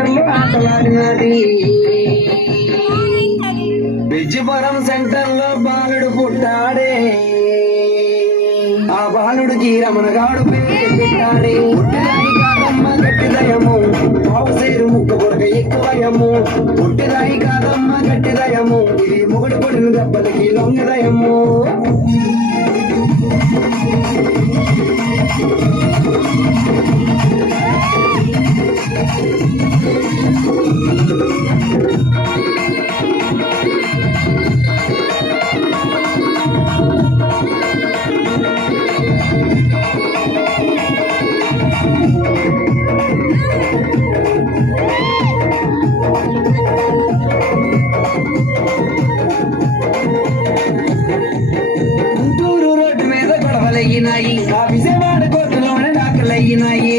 సెంటర్లో ఆటలాడినది. బిజ్జిపురం సెంటర్లో బాలుడు పుట్టాడే. ఆ బాలుడికి రమణగాడు పేరు పెట్టాడే. పుట్టిదాయి కాదమ్మ గట్టిదయము, పావుసేరు ముక్క కొరక ఎక్కువయము. పుట్టిదాయి కాదమ్మ గట్టిదయము, ఇది మొగుడు కొడిన దెబ్బలకి లొంగదయము. గుంటూరు రోడ్డు మీద గొడవలయ్యినాయి, ఆ విజయవాడ కోర్టులోనే దాఖలయ్యినాయి.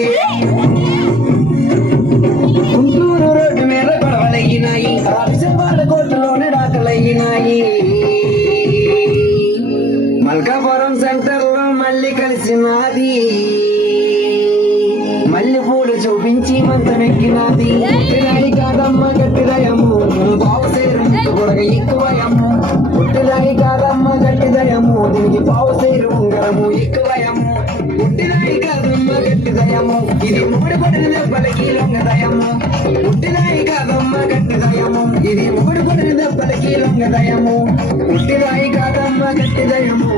గుంటూరు రోడ్డు మీద గొడవలయ్యినాయి, ఆ విజయవాడ కోర్టులోనే దాఖలయ్యినాయి. మల్కాపురం సెంటర్లో మళ్ళీ కలిసినది. మల్లె పూలు చూపించి మంచమెక్కినది. పుట్టిదాయి కాదమ్మ గట్టిదయము, పావుసేరు కొరక ఎక్కువయము. పుట్టిదాయి కాదమ్మ గట్టిదయము, దీనికి పావుసేరు ఉంగరము ఎక్కువయము. పుట్టిదాయి కాదమ్మ గట్టిదయము, ఇది మూడు పడిన దెబ్బలకి లొంగదయము. పుట్టిదాయి కాదమ్మ గట్టిదయము, ఇది మూడు పడిన దెబ్బలకి లొంగదయము. పుట్టిదాయి కాదమ్మ గట్టిదయము,